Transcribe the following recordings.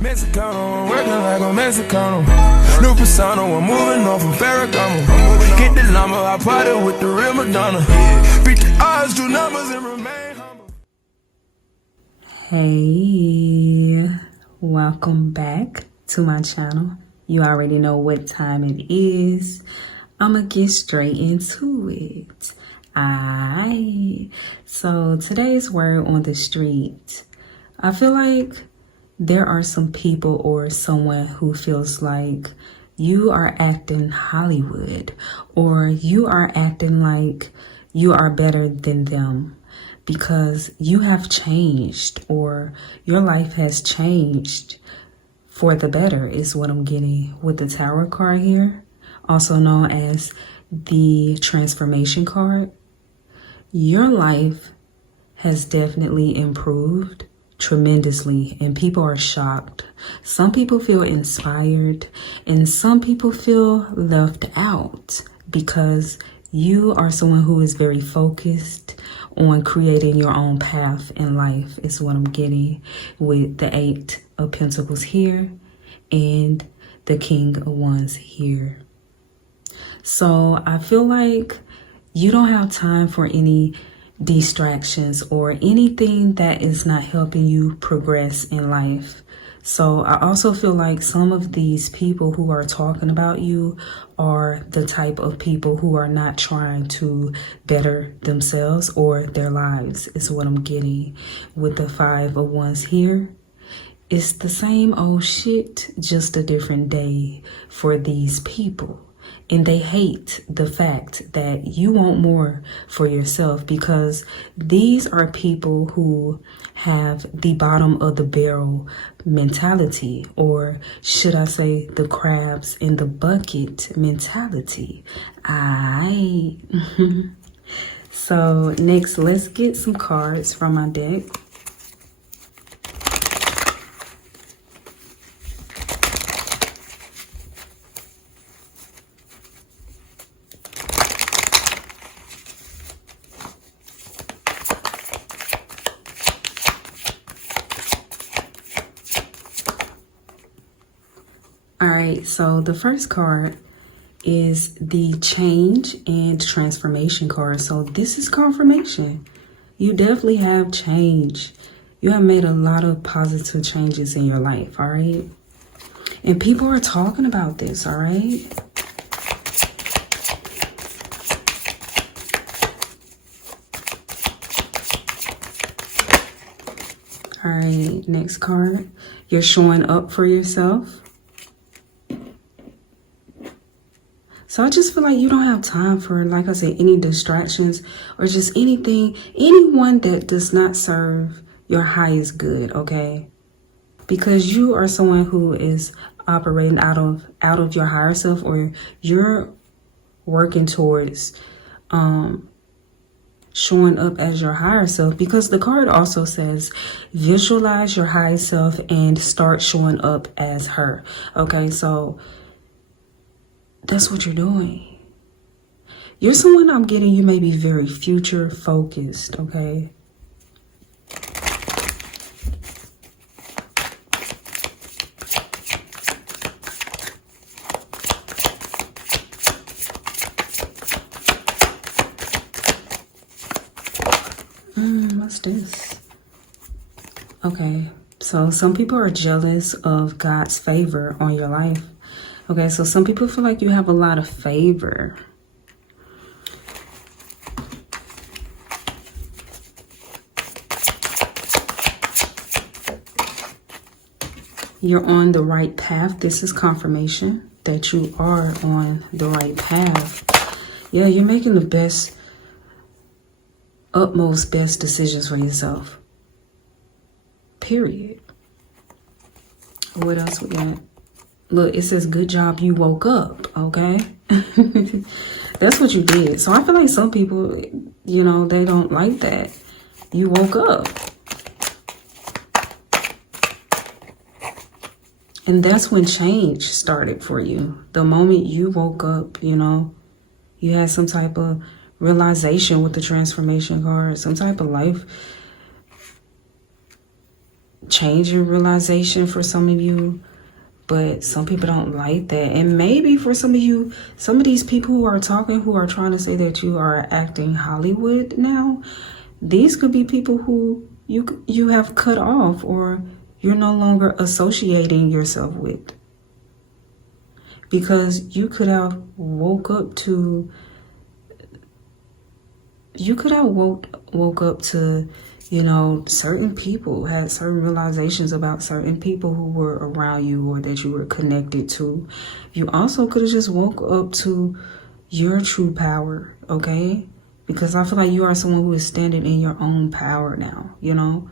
Mexicano, I'm working like a Mexicano. New persona, I'm moving on from Ferragamo. Get the llama, I party with the real Madonna. Beat the odds, do numbers, and remain humble. Hey, welcome back to my channel. You already know what time it is. I'ma get straight into it. So today's word on the street. I feel like there are some people or someone who feels like you are acting Hollywood, or you are acting like you are better than them because you have changed, or your life has changed for the better is what I'm getting with the Tower card here, also known as the transformation card. Your life has definitely improved tremendously, and people are shocked. Some people feel inspired, and some people feel left out because you are someone who is very focused on creating your own path in life is what I'm getting with the 8 of Pentacles here and the King of Wands here. So I feel like you don't have time for any distractions or anything that is not helping you progress in life. So I also feel like some of these people who are talking about you are the type of people who are not trying to better themselves or their lives is what I'm getting with the 5 of Wands here. It's the same old shit, just a different day for these people. And they hate the fact that you want more for yourself, because these are people who have the bottom of the barrel mentality, or should I say the crabs in the bucket mentality. So next, let's get some cards from my deck. All right, so the first card is the change and transformation card. So this is confirmation. You definitely have change. You have made a lot of positive changes in your life, all right? And people are talking about this, all right? All right, next card. You're showing up for yourself. So I just feel like you don't have time for, like I said, any distractions or just anyone that does not serve your highest good, okay? Because you are someone who is operating out of your higher self, or you're working towards showing up as your higher self, because the card also says visualize your higher self and start showing up as her, okay? So that's what you're doing. You're someone I'm getting, you may be very future focused, okay? What's this? Okay, so some people are jealous of God's favor on your life. Okay, so some people feel like you have a lot of favor. You're on the right path. This is confirmation that you are on the right path. Yeah, you're making the utmost best decisions for yourself. Period. What else we got? Look, it says, good job you woke up, okay? That's what you did. So I feel like some people, you know, they don't like that. You woke up. And that's when change started for you. The moment you woke up, you know, you had some type of realization with the transformation card, some type of life change your realization for some of you, but some people don't like that. And maybe for some of you, some of these people who are talking, who are trying to say that you are acting Hollywood now, these could be people who you have cut off, or you're no longer associating yourself with, because you could have woke up to you know, certain people, had certain realizations about certain people who were around you or that you were connected to. You also could have just woke up to your true power, okay? Because I feel like you are someone who is standing in your own power now, you know?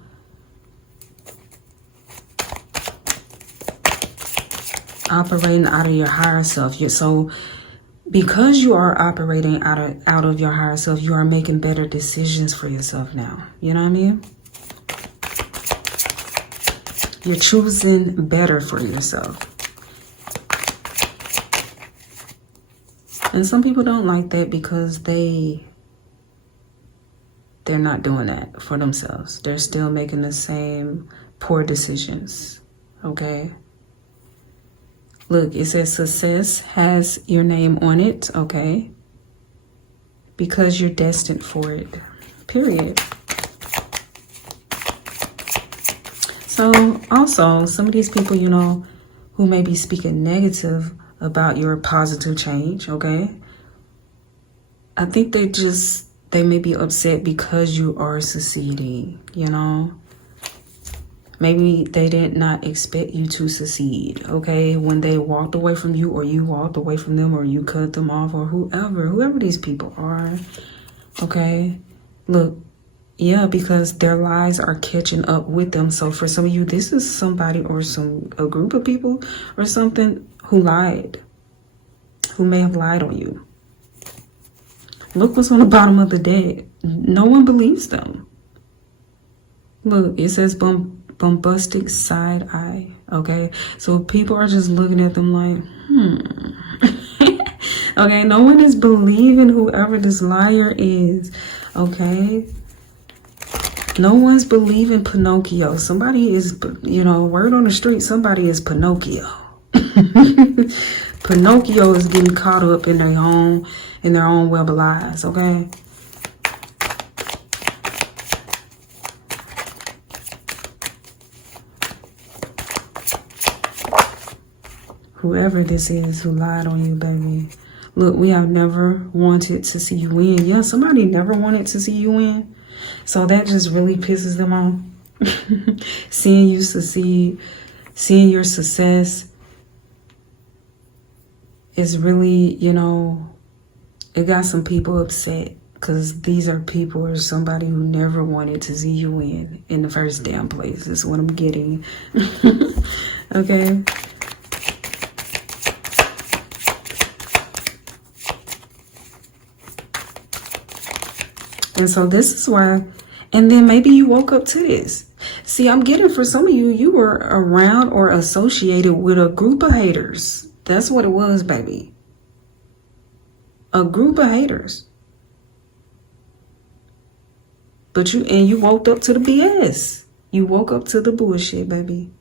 Operating out of your higher self. So because you are operating out of your higher self, you are making better decisions for yourself now. You know what I mean? You're choosing better for yourself. And some people don't like that because they're not doing that for themselves. They're still making the same poor decisions, okay? Look, it says success has your name on it, okay? Because you're destined for it, period. So also, some of these people, you know, who may be speaking negative about your positive change, okay? I think they may be upset because you are succeeding, you know? Maybe they did not expect you to succeed, okay? When they walked away from you, or you walked away from them, or you cut them off, or whoever these people are, okay? Look, yeah, because their lies are catching up with them. So for some of you, this is somebody or a group of people or something who lied, who may have lied on you. Look what's on the bottom of the deck. No one believes them. Look, it says bombastic side eye, okay? So people are just looking at them like, okay, no one is believing whoever this liar is, okay? No one's believing Pinocchio. Somebody is, you know, word on the street, somebody is Pinocchio. Pinocchio is getting caught up in their own web of lies, okay? Whoever this is who lied on you, baby. Look, we have never wanted to see you win. Yeah, somebody never wanted to see you win. So that just really pisses them off. Seeing you succeed, seeing your success is really, you know, it got some people upset, because these are people or somebody who never wanted to see you win in the first damn place. That's what I'm getting. Okay. And so this is why, and then maybe you woke up to this. See, I'm getting for some of you, you were around or associated with a group of haters. That's what it was, baby. A group of haters. But you woke up to the BS. You woke up to the bullshit, baby.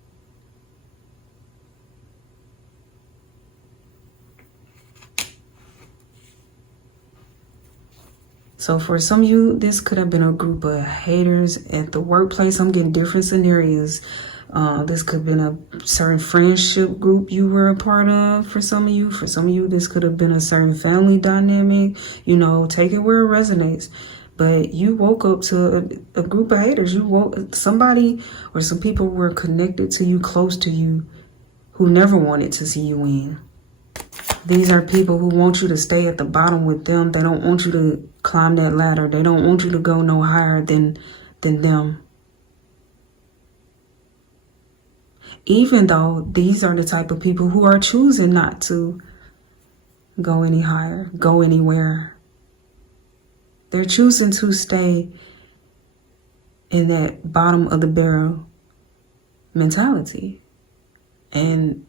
So for some of you, this could have been a group of haters at the workplace. I'm getting different scenarios. This could have been a certain friendship group you were a part of for some of you. For some of you, this could have been a certain family dynamic. You know, take it where it resonates. But you woke up to a group of haters. Somebody or some people were connected to you, close to you, who never wanted to see you win. These are people who want you to stay at the bottom with them. They don't want you to climb that ladder. They don't want you to go no higher than them. Even though these are the type of people who are choosing not to go any higher, go anywhere. They're choosing to stay in that bottom of the barrel mentality. And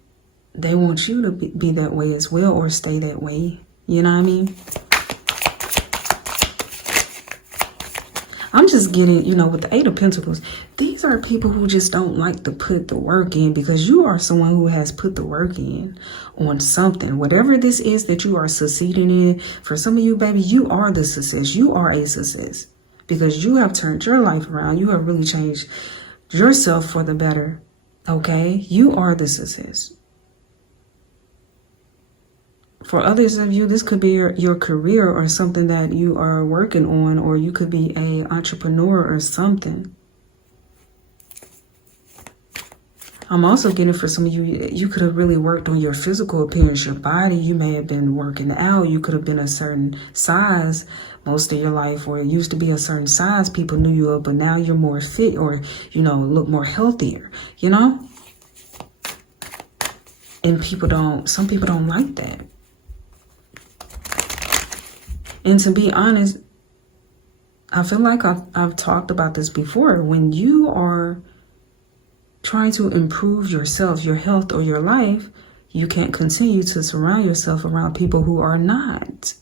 they want you to be that way as well, or stay that way. You know what I mean? I'm just getting, you know, with the Eight of Pentacles, these are people who just don't like to put the work in, because you are someone who has put the work in on something. Whatever this is that you are succeeding in, for some of you, baby, you are the success. You are a success because you have turned your life around. You have really changed yourself for the better. Okay? You are the success. For others of you, this could be your career or something that you are working on, or you could be an entrepreneur or something. I'm also getting for some of you, you could have really worked on your physical appearance, your body. You may have been working out. You could have been a certain size most of your life, or it used to be a certain size people knew you of, but now you're more fit, or, you know, look more healthier, you know? And some people don't like that. And to be honest, I feel like I've talked about this before. When you are trying to improve yourself, your health, or your life, you can't continue to surround yourself around people who are not.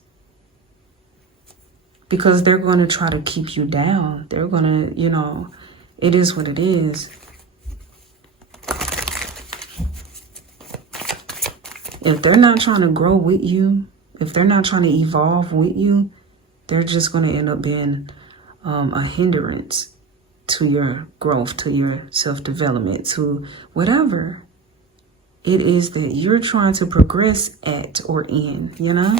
Because they're going to try to keep you down. They're going to, you know, it is what it is. If they're not trying to grow with you, if they're not trying to evolve with you, they're just going to end up being a hindrance to your growth, to your self-development, to whatever it is that you're trying to progress at or in, you know?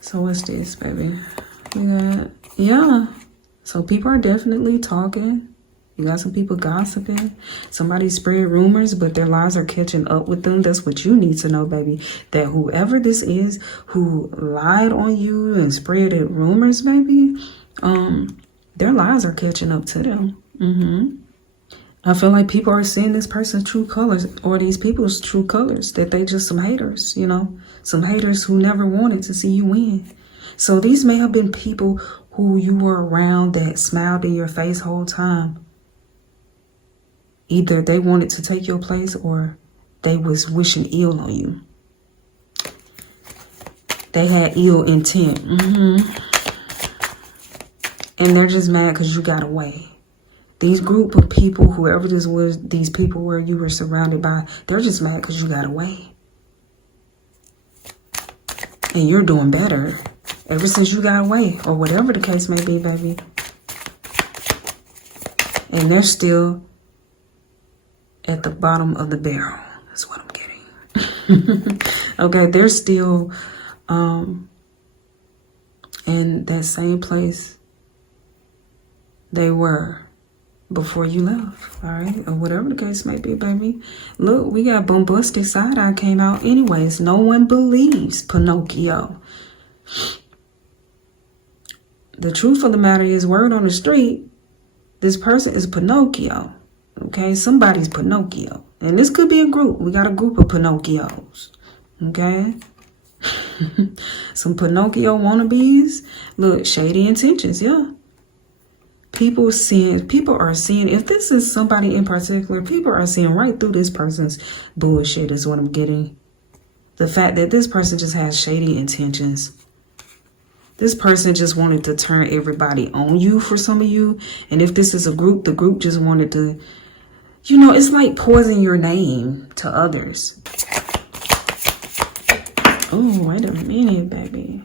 So what's this, baby? We got, yeah. So people are definitely talking. You got some people gossiping. Somebody spread rumors, but their lies are catching up with them. That's what you need to know, baby. That whoever this is who lied on you and spread rumors, baby, their lies are catching up to them. I feel like people are seeing this person's true colors, or these people's true colors, that they just some haters, you know, some haters who never wanted to see you win. So these may have been people who you were around that smiled in your face whole time. Either they wanted to take your place, or they was wishing ill on you. They had ill intent. And they're just mad because you got away. These group of people, whoever this was, these people where you were surrounded by, they're just mad because you got away. And you're doing better ever since you got away, or whatever the case may be, baby. And they're still at the bottom of the barrel. That's what I'm getting. Okay, they're still in that same place they were before you left, all right? Or whatever the case may be, baby. Look, we got bombastic side-eye came out anyways. No one believes Pinocchio. The truth of the matter is, word on the street, this person is Pinocchio. Okay, somebody's Pinocchio. And this could be a group. We got a group of Pinocchios. Okay? Some Pinocchio wannabes. Look, shady intentions, yeah. People are seeing, if this is somebody in particular, people are seeing right through this person's bullshit is what I'm getting. The fact that this person just has shady intentions. This person just wanted to turn everybody on you for some of you. And if this is a group, the group just wanted to, you know, it's like poison your name to others. Oh, wait a minute, baby.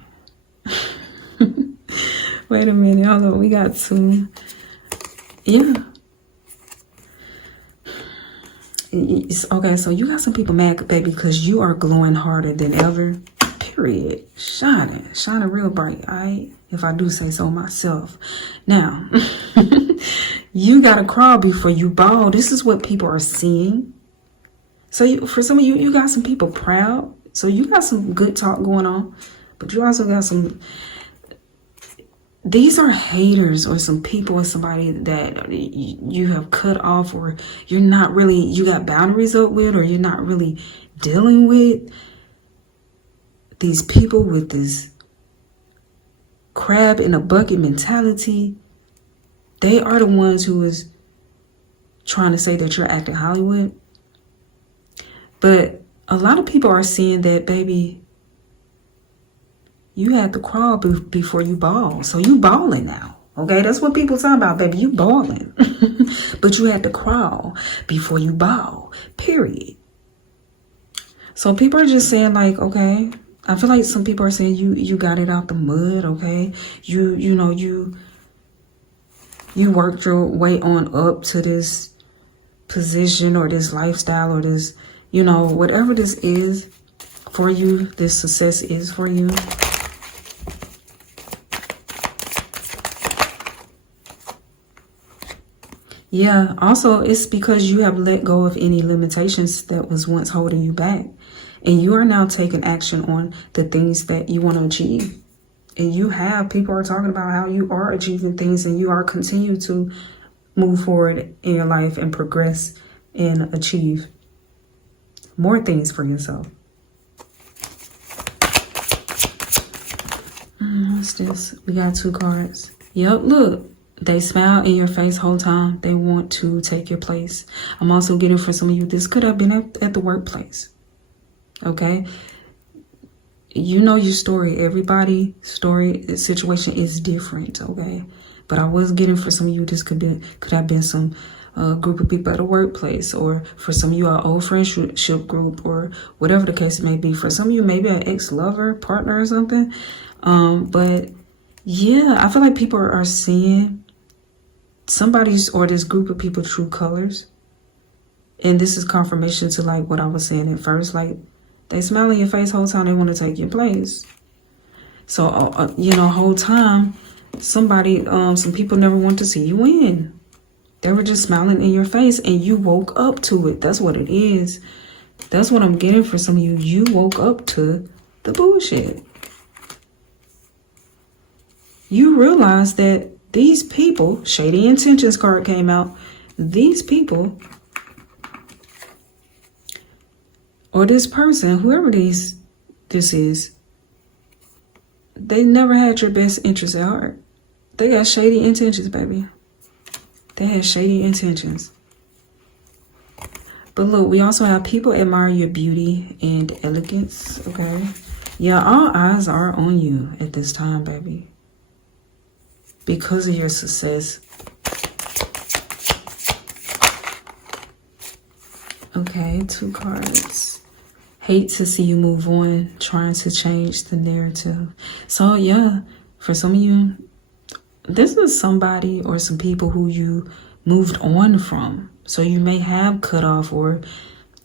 Wait a minute. Hold on. We got two. Yeah. Okay, so you got some people mad, baby, because you are glowing harder than ever. Period. Shining real bright, all right? If I do say so myself. Now, you gotta crawl before you ball. This is what people are seeing. So for some of you, you got some people proud. So you got some good talk going on, but you also got some, these are haters, or some people, or somebody that you have cut off, or you're not really, you got boundaries up with, or you're not really dealing with. These people with this crab in a bucket mentality, they are the ones who is trying to say that you're acting Hollywood. But a lot of people are seeing that, baby, You had to crawl before you ball. So you balling now. Okay, that's what people talk about, baby. You balling. But you had to crawl before you ball. Period. So people are just saying like, okay, I feel like some people are saying you got it out the mud, okay? You know, you worked your way on up to this position or this lifestyle or this, you know, whatever this is for you, this success is for you. Yeah, also it's because you have let go of any limitations that was once holding you back. And you are now taking action on the things that you want to achieve. And you have, people are talking about how you are achieving things and you are continuing to move forward in your life and progress and achieve more things for yourself. What's this? We got 2 cards. Yep, look. They smile in your face whole time. They want to take your place. I'm also getting for some of you, this could have been at the workplace. Okay? You know your story. Everybody's story, situation is different. Okay? But I was getting for some of you, this could have been some group of people at a workplace, or for some of you, our old friendship group, or whatever the case may be. For some of you, maybe an ex-lover, partner or something. But yeah, I feel like people are seeing somebody's or this group of people true colors. And this is confirmation to like what I was saying at first. Like, they smile in your face whole time. They want to take your place. So, you know, whole time, somebody, some people never want to see you win. They were just smiling in your face and you woke up to it. That's what it is. That's what I'm getting for some of you. You woke up to the bullshit. You realize that these people, Shady Intentions card came out. These people, or this person, whoever this is, they never had your best interest at heart. They got shady intentions, baby. They had shady intentions. But look, we also have people admire your beauty and elegance, okay? Yeah, all eyes are on you at this time, baby. Because of your success. Okay, 2 cards. Hate to see you move on, trying to change the narrative. So yeah, for some of you, this is somebody or some people who you moved on from. So you may have cut off, or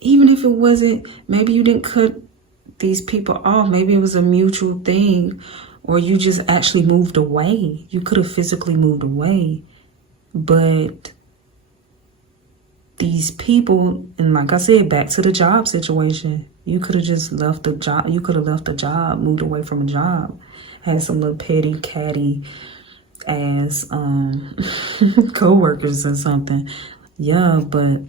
even if it wasn't, maybe you didn't cut these people off. Maybe it was a mutual thing. Or you just actually moved away. You could have physically moved away. But these people, and like I said, back to the job situation. You could have just left the job. You could have left the job, moved away from a job. Had some little petty, catty ass co-workers or something. Yeah, but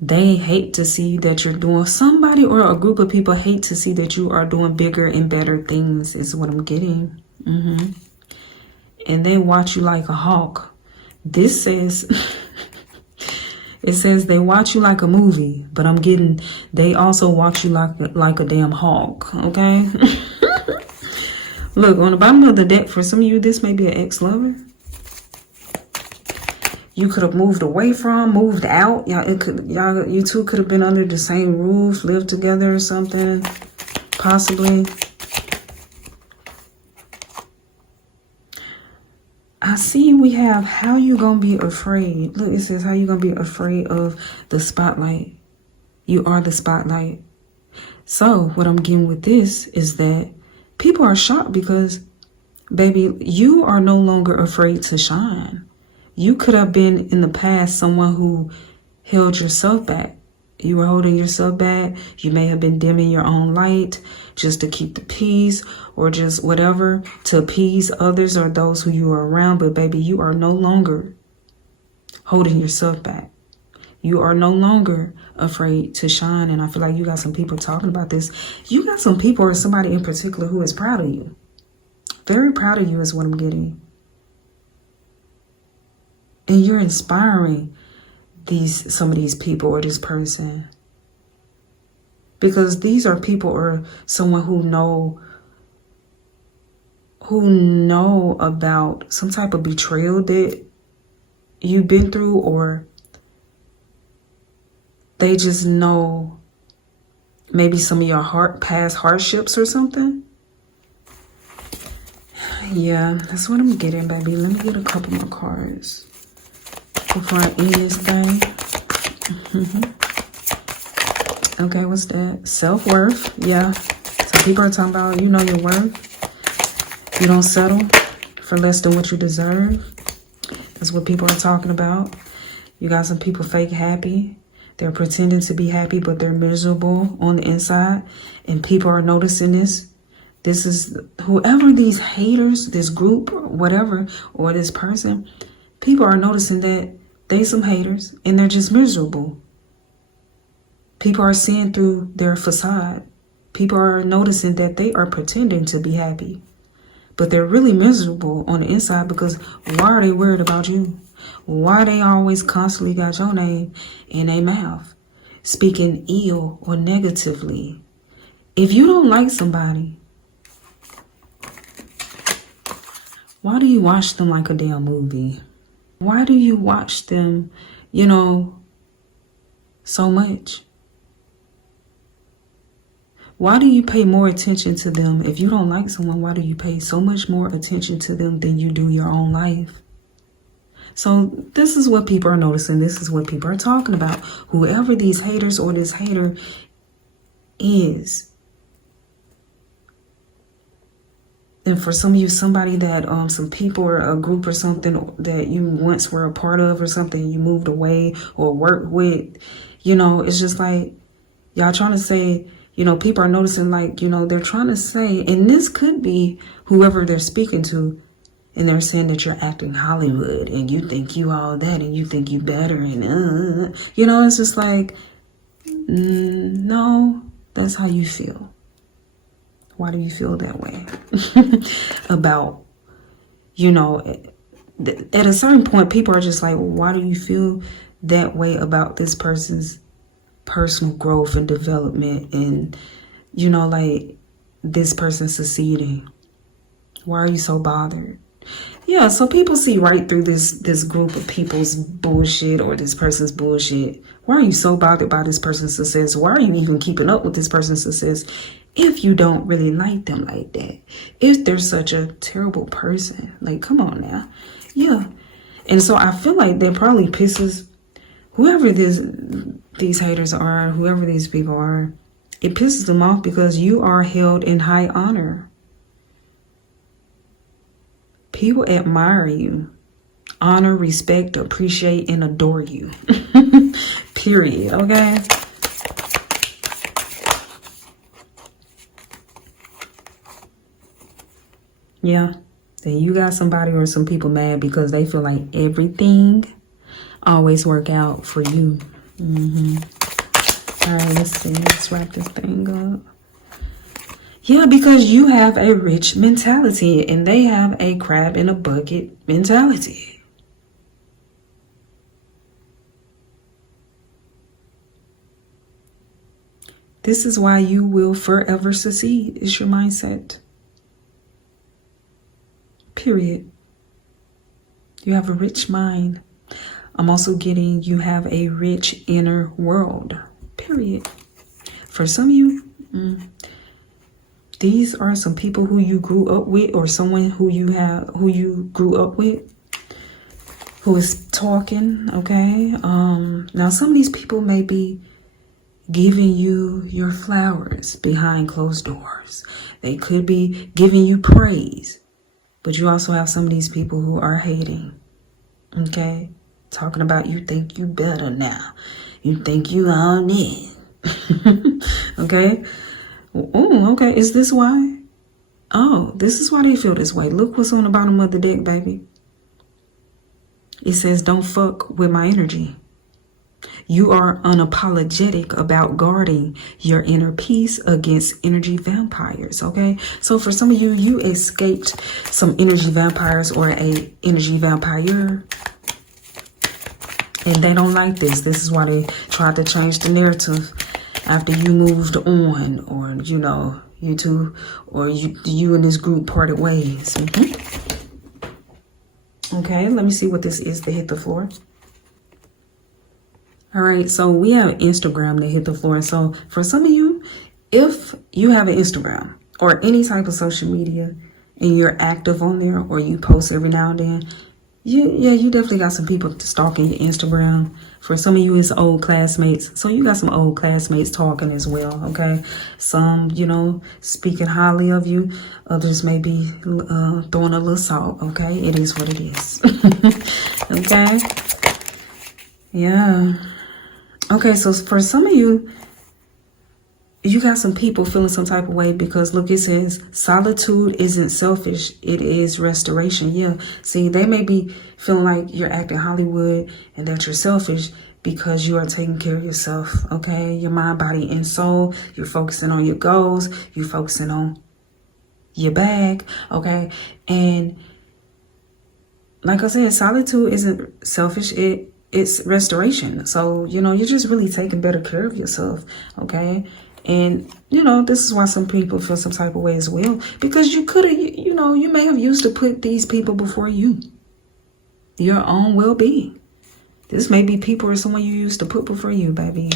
they hate to see that you're doing, somebody or a group of people hate to see that you are doing bigger and better things, is what I'm getting. And they watch you like a hawk. This says, it says they watch you like a movie, but I'm getting, they also watch you like a damn hawk, okay? Look, on the bottom of the deck, for some of you, this may be an ex-lover. You could have moved away from, moved out. You two could have been under the same roof, lived together or something, possibly. I see we have how you gonna be afraid. Look, it says how you gonna be afraid of the spotlight. You are the spotlight. So what I'm getting with this is that people are shocked because, baby, you are no longer afraid to shine. You could have been in the past someone who held yourself back. You were holding yourself back. You may have been dimming your own light just to keep the peace, or just whatever, to appease others or those who you are around. But baby, you are no longer holding yourself back. You are no longer afraid to shine. And I feel like you got some people talking about this. You got some people or somebody in particular who is proud of you. Very proud of you is what I'm getting. And you're inspiring some of these people or this person. Because these are people or someone who know who know about some type of betrayal that you've been through, or they just know maybe some of your past hardships or something. Yeah, that's what I'm getting, baby. Let me get a couple more cards before I end this thing. Okay, what's that? Self-worth. Yeah. So people are talking about, you know your worth. You don't settle for less than what you deserve. That's what people are talking about. You got some people fake happy. They're pretending to be happy, but they're miserable on the inside. And people are noticing this. This is whoever these haters, this group, whatever, or this person, people are noticing that they some haters and they're just miserable. People are seeing through their facade. People are noticing that they are pretending to be happy, but they're really miserable on the inside, because why are they worried about you? Why they always constantly got your name in their mouth, speaking ill or negatively? If you don't like somebody, why do you watch them like a damn movie? Why do you watch them, you know, so much? Why do you pay more attention to them? If you don't like someone, why do you pay so much more attention to them than you do your own life? So this is what people are noticing. This is what people are talking about. Whoever these haters or this hater is. And for some of you, somebody that, some people or a group or something that you once were a part of or something, you moved away or worked with, you know, it's just like y'all trying to say, you know, people are noticing, like, you know, they're trying to say, and this could be whoever they're speaking to, and they're saying that you're acting Hollywood and you think you all that and you think you better and, you know, it's just like, no, that's how you feel. Why do you feel that way about, you know, at a certain point, people are just like, why do you feel that way about this person's personal growth and development and, you know, like this person succeeding? Why are you so bothered? Yeah, so people see right through this group of people's bullshit or this person's bullshit. Why are you so bothered by this person's success? Why are you even keeping up with this person's success if you don't really like them like that? If they're such a terrible person, like, come on now. Yeah. And so I feel like that probably pisses whoever these haters are, whoever these people are, it pisses them off because you are held in high honor. People admire you, honor, respect, appreciate, and adore you. Period, okay? Yeah, then you got somebody or some people mad because they feel like everything always work out for you. All right, let's see. Let's wrap this thing up. Yeah, because you have a rich mentality and they have a crab in a bucket mentality. This is why you will forever succeed, is your mindset. Period. You have a rich mind. I'm also getting you have a rich inner world. Period. For some of you, these are some people who you grew up with, or someone who you grew up with, who is talking, okay? Now some of these people may be giving you your flowers behind closed doors. They could be giving you praise, but you also have some of these people who are hating, okay? Talking about you think you better now. You think you on it. Okay? Oh, okay. Is this why? Oh, this is why they feel this way. Look what's on the bottom of the deck, baby. It says, don't fuck with my energy. You are unapologetic about guarding your inner peace against energy vampires, okay? So for some of you, you escaped some energy vampires or a energy vampire. And they don't like this. This is why they tried to change the narrative after you moved on, or, you know, You two, or you and this group parted ways. Okay, let me see what this is to hit the floor. All right, so we have Instagram to hit the floor. So for some of you, if you have an Instagram or any type of social media and you're active on there, or you post every now and then, you definitely got some people stalking your Instagram. For some of you, it's old classmates. So you got some old classmates talking as well, okay? Some, you know, speaking highly of you. Others may be throwing a little salt, okay? It is what it is. Okay? Yeah. Okay, so for some of you, you got some people feeling some type of way because look, it says solitude isn't selfish, it is restoration. Yeah, see, they may be feeling like you're acting Hollywood and that you're selfish because you are taking care of yourself, okay? Your mind, body, and soul. You're focusing on your goals. You're focusing on your bag, okay? And like I said, solitude isn't selfish, it's restoration. So, you know, you're just really taking better care of yourself, okay? And, you know, this is why some people feel some type of way as well. Because you could have, you know, you may have used to put these people before you. Your own well-being. This may be people or someone you used to put before you, baby.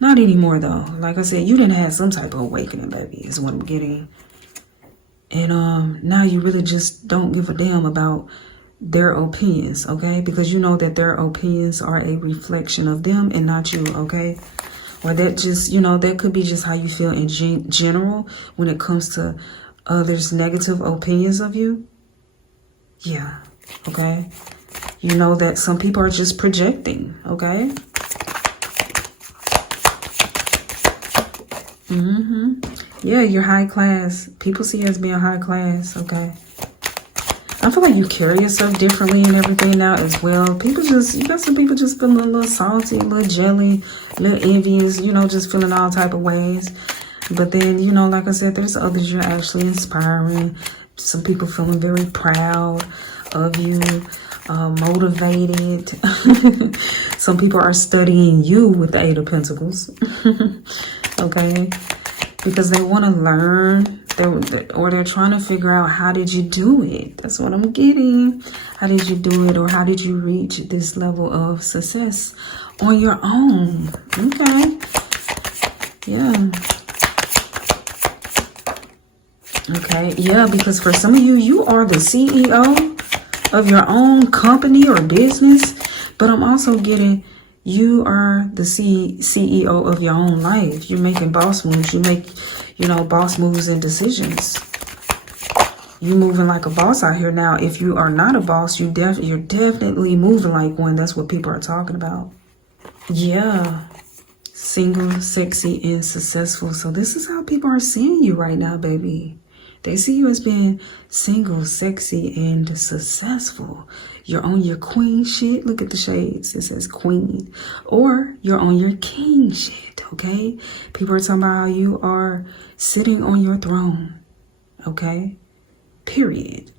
Not anymore, though. Like I said, you didn't have some type of awakening, baby, is what I'm getting. And now you really just don't give a damn about their opinions, okay? Because you know that their opinions are a reflection of them and not you, okay? Or that just, you know, that could be just how you feel in general when it comes to others' negative opinions of you. Yeah, okay? You know that some people are just projecting, okay? Yeah, you're high class. People see you as being high class, okay? I feel like you carry yourself differently and everything now as well. People just, you got some people just feeling a little salty, a little jelly, a little envious, you know, just feeling all type of ways. But then, you know, like I said, there's others you're actually inspiring. Some people feeling very proud of you, motivated. Some people are studying you with the Eight of Pentacles. Okay? Because they want to learn. Or they're trying to figure out, how did you do it? That's what I'm getting. How did you do it? Or how did you reach this level of success on your own? Okay. Yeah. Okay. Yeah, because for some of you, you are the CEO of your own company or business. But I'm also getting, you are the CEO of your own life. You're making boss moves. You make, you know, boss moves and decisions. You moving like a boss out here now. If you are not a boss, you're definitely moving like one. That's what people are talking about. Yeah. Single, sexy, and successful. So this is how people are seeing you right now, baby. They see you as being single, sexy, and successful. You're on your queen shit. Look at the shades. It says queen. Or you're on your king shit, okay? People are talking about how you are sitting on your throne, okay? Period.